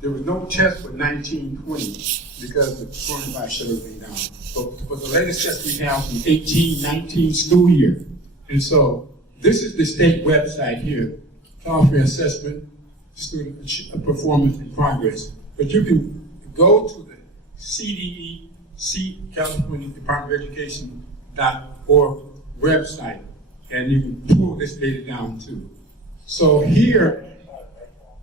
There was no test for 1920 because the coronavirus shut everything down. But the latest test we have from 18-19 school year. And so this is the state website here, call for assessment, student performance and progress. But you can go to the CDE, California Department of Education.org website, and you can pull this data down too. So here,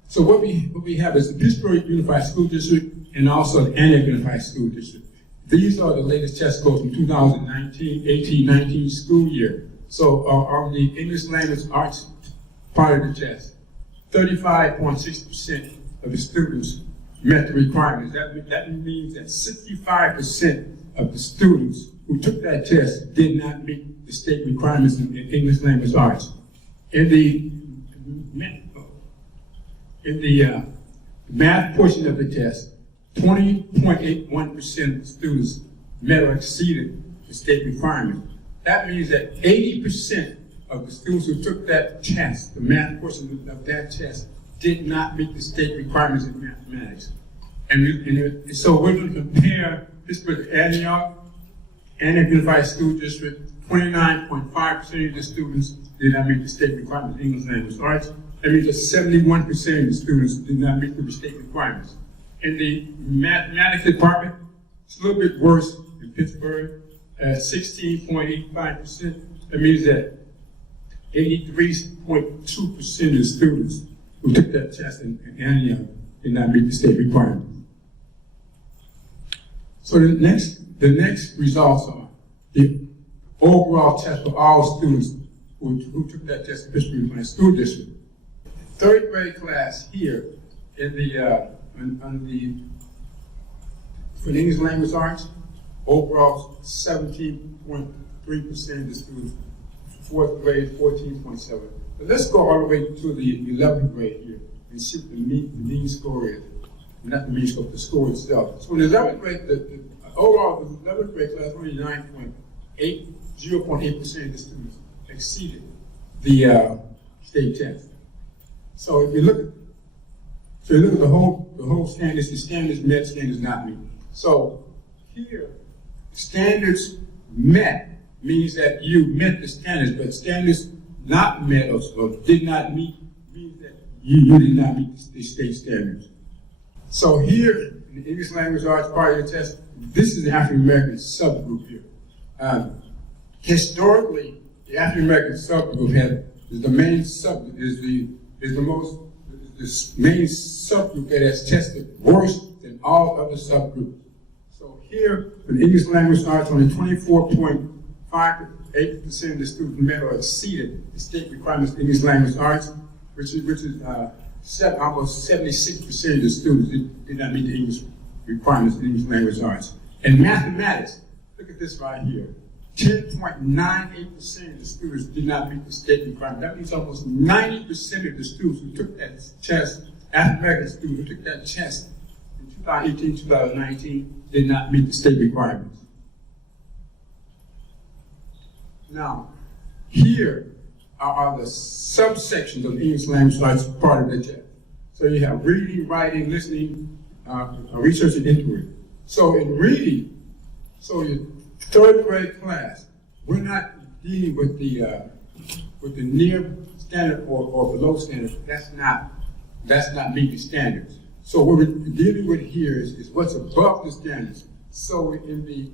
so what we have is the Pittsburg Unified School District and also the Antioch Unified School District. These are the latest test scores from 2019, 18-19 school year. So on the English language arts part of the test, 35.6% of the students met the requirements. That means that 65% of the students who took that test did not meet the state requirements in English language arts. In the math portion of the test, 20.81% of the students met or exceeded the state requirement. That means that 80% of the students who took that test, the math portion of that test, did not meet the state requirements in mathematics. And so we're going to compare Pittsburg to Antioch Unified School District. 29.5% of the students did not meet the state requirements in English language arts. That means that 71% of the students did not meet the state requirements. In the mathematics department, it's a little bit worse in Pittsburgh, at 16.85%. That means that 83.2% of the students who took that test in Antioch did not meet the state requirements. So the next results are the overall test for all students who took that test in Pittsburgh Unified School District. Third grade class here in the for the English language arts, overall 17.3% of the students. Fourth grade, 14.7. But let's go all the way to the 11th grade here and see what the mean score is. Not the mean score, but the score itself. So in the 11th grade, overall, the 11th grade class, only 0.8% of the students exceeded the state test. So if you look at the whole standards, the standards met, standards not met. So here, standards met means that you met the standards, but standards not met or did not meet means that you did not meet the state standards. So here, in the English language arts part of the test, this is the African American subgroup here. Historically, the African American subgroup is the main subgroup that has tested worse than all other subgroups. So here, for the English language arts, only 24.58% of the students met or exceeded the state requirements of English language arts, which is almost 76% of the students did not meet the English requirements of English language arts. And mathematics, look at this right here. 10.98% of the students did not meet the state requirement. That means almost 90% of the students who took that test, African American students who took that test in 2018, 2019, did not meet the state requirements. Now, here are the subsections of the English language arts part of the test. So you have reading, writing, listening, research, and inquiry. So in reading, so your third grade class, we're not dealing with the near standard or below standard. That's not meeting standards. So what we're dealing with here is what's above the standards. So in the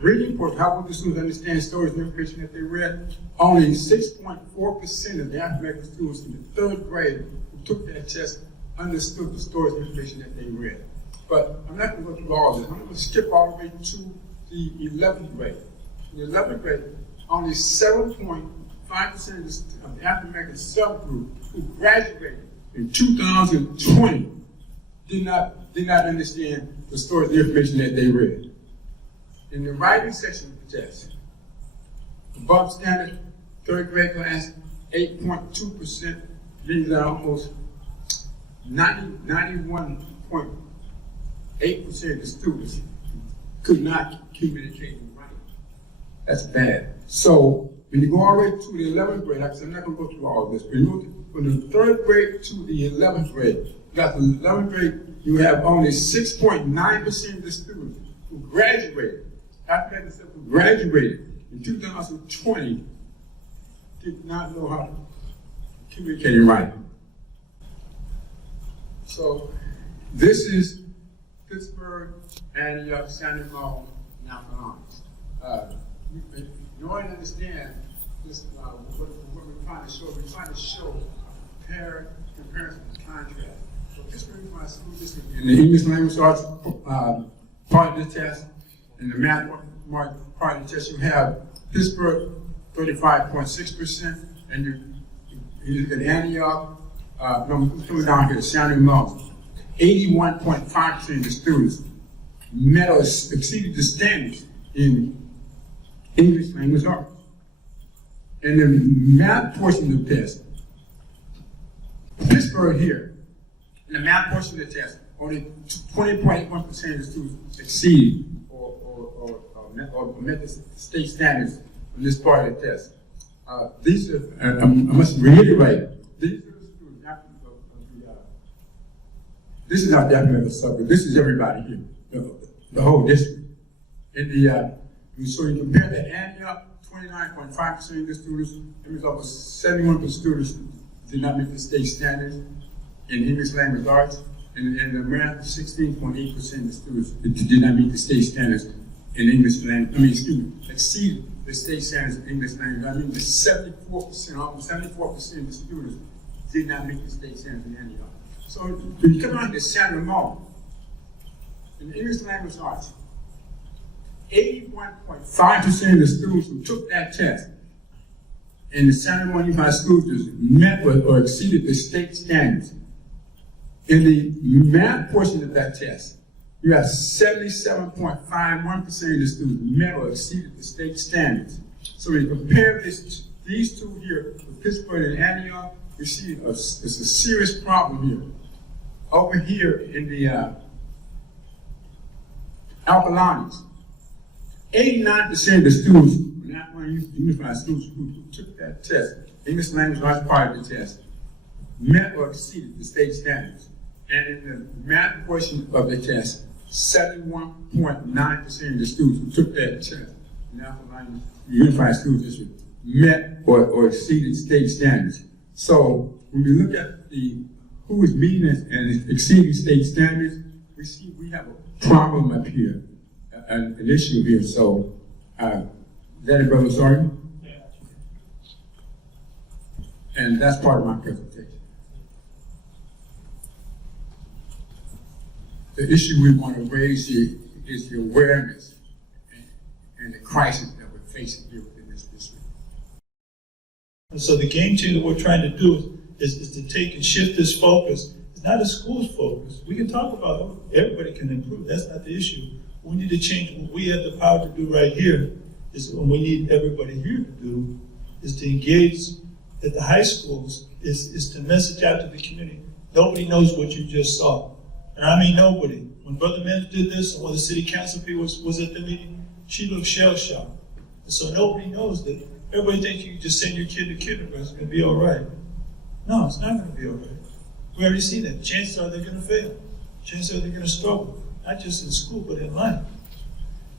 reading portion, how would the students understand stories and information that they read? Only 6.4% of the African American students in the third grade who took that test understood the stories and information that they read. But I'm not going to go through all of this. I'm going to skip all the way to the 11th grade. In the 11th grade, only 7.5% of the African American subgroup who graduated in 2020 did not understand the stories and information that they read. In the writing section of the test, above standard, third grade class, 8.2%, means that almost 91.8% of the students could not communicate in writing. That's bad. So when you go all the way to the 11th grade, like I said, I'm not going to go through all of this, but you look from the third grade to the 11th grade, got the 11th grade, you have only 6.9% of the students who graduated, who graduated in 2020 did not know how to communicate and write. So this is Pittsburg and San Diego National Arms. In order to understand this, what we're trying to show, we're trying to show a comparison and contrast. So Pittsburg Unified School District in the English language arts part of the test, and the math part of the test, you have Pittsburg 35.6%, and you look at Antioch, coming down here, San Diego, 81.5% of the students met or exceeded the standards in English language arts. In the math portion of the test, Pittsburg here, in the math portion of the test, only 20.1% of the students exceeded or met the state standards in this part of the test. These are, I must reiterate, these are the students, this is not definitely a subject, this is everybody here, the whole district. In the, so you compare the Antioch, 29.5% of the students, it was over 71% of students did not meet the state standards in English language arts, and the math, 16.8% of the students did not meet the state standards in English language, exceeded the state standards in English language. I mean, the 74%, almost 74% of the students did not meet the state standards in Antioch. So when you come out to San Ramon, in English language arts, 81.5% of the students who took that test in the San Ramon Unified School District met with or exceeded the state standards. In the math portion of that test, you have 77.51% of the students met or exceeded the state standards. So when you compare these two here, with Pittsburg and Antioch, you see it's a serious problem here. Over here in the Alpalanes, 89% of the students, not one unified students who took that test, English language arts part of the test, met or exceeded the state standards. And in the math portion of the test, 71.9% of the students who took that test in Alpalanes Unified School District met or exceeded state standards. So when we look at who is meeting and exceeding state standards, we see we have a problem up here, an issue here. So, is that it, Brother Sergeant? Yeah. And that's part of my presentation. The issue we want to raise is the awareness and the crisis that we're facing here within this district. And so the game changer we're trying to do is to take and shift this focus. It's not a school's focus. We can talk about it. Everybody can improve. That's not the issue. We need to change what we have the power to do right here is what we need everybody here to do is to engage at the high schools, is to message out to the community. Nobody knows what you just saw. And I mean nobody. When Brother Mims did this, and when the city council people was at the meeting, she looked shell-shocked. And so nobody knows that. Everybody thinks you can just send your kid to kindergarten, it's going to be all right. No, it's not going to be all right. We already see that. Chances are they're going to fail. Chances are they're going to struggle, not just in school, but in life.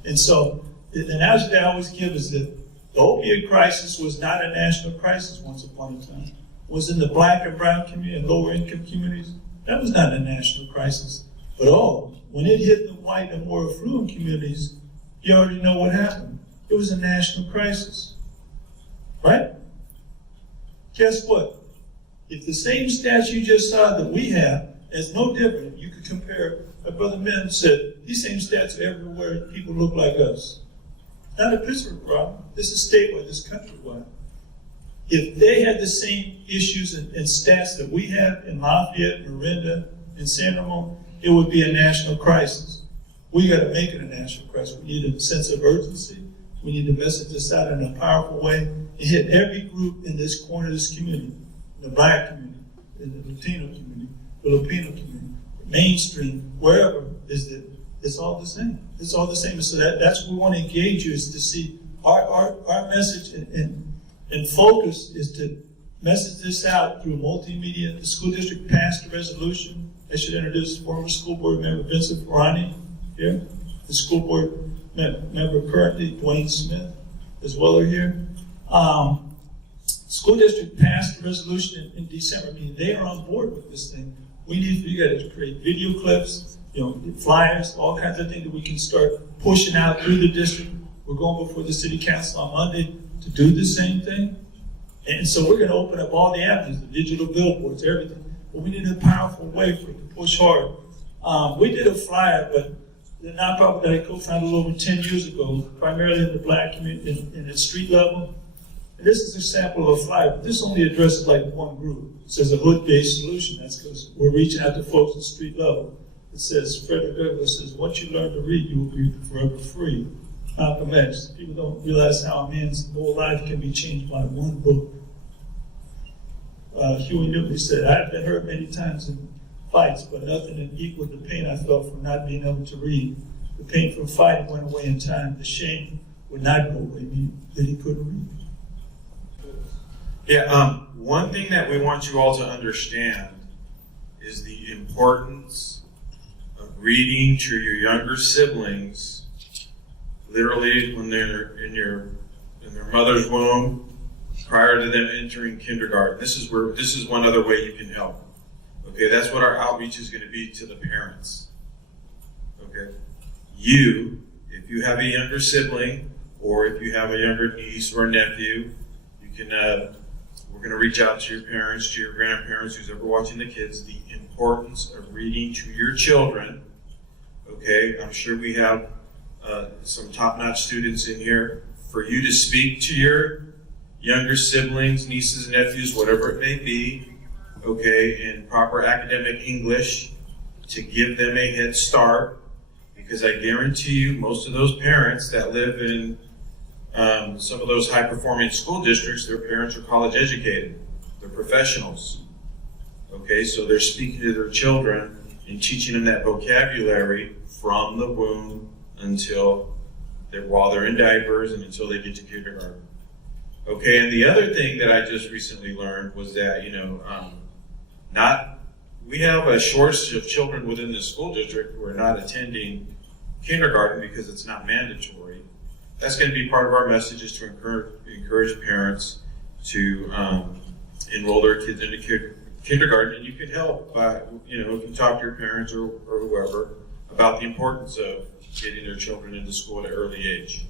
And so the analogy that I always give is that the opioid crisis was not a national crisis once upon a time. It was in the black and brown community and lower income communities. That was not a national crisis. But when it hit the white and more affluent communities, you already know what happened. It was a national crisis. Right? Guess what? If the same stats you just saw that we have is no different, you could compare, like Brother Mims said, these same stats are everywhere, people look like us. Not a Pittsburgh problem. This is statewide, this is countrywide. If they had the same issues and stats that we have in Lafayette, Miranda, and San Ramon, it would be a national crisis. We got to make it a national crisis. We need a sense of urgency. We need to message this out in a powerful way and hit every group in this corner of this community, the black community, in the Latino community, Filipino community, mainstream, wherever, is that it's all the same. It's all the same. And so that's what we want to engage you is to see our message and focus is to message this out through multimedia. The school district passed a resolution I should introduce former school board member Vincent Ferrani here, the school board member currently, Dwayne Smith, as well are here. School district passed a resolution in December, meaning they are on board with this thing. We need for you guys to create video clips, flyers, all kinds of things that we can start pushing out through the district. We're going before the city council on Monday to do the same thing. And so we're going to open up all the avenues, the digital billboards, everything. But we need a powerful way for it to push hard. We did a flyer, but the nonprofit that I co-founded a little over 10 years ago, primarily in the black community, in the street level. And this is a sample of a flyer, but this only addresses like one group. It says a hood-based solution. That's because we're reaching out to folks at the street level. It says, Frederick Douglass says, once you learn to read, you will be forever free. Malcolm X. People don't realize how a man's whole life can be changed by one book. Huey Newton said, I've been hurt many times in fights, but nothing equaled the pain I felt from not being able to read. The pain from fighting went away in time. The shame would not go away that he couldn't read. Yeah, one thing that we want you all to understand is the importance of reading to your younger siblings, literally when they're in their mother's womb, prior to them entering kindergarten. This is one other way you can help. Okay, that's what our outreach is going to be to the parents. Okay, if you have a younger sibling, or if you have a younger niece or nephew, you can. We're going to reach out to your parents, to your grandparents, who's ever watching the kids, the importance of reading to your children. Okay, I'm sure we have some top-notch students in here. For you to speak to your younger siblings, nieces, nephews, whatever it may be, okay, in proper academic English, to give them a head start, because I guarantee you most of those parents that live in some of those high-performing school districts, their parents are college educated. They're professionals. Okay, so they're speaking to their children and teaching them that vocabulary from the womb while they're in diapers and until they get to kindergarten. Okay, and the other thing that I just recently learned was that, we have a shortage of children within the school district who are not attending kindergarten because it's not mandatory. That's going to be part of our message, is to encourage parents to enroll their kids into kindergarten. And you can help by, if you talk to your parents or whoever about the importance of getting their children into school at an early age.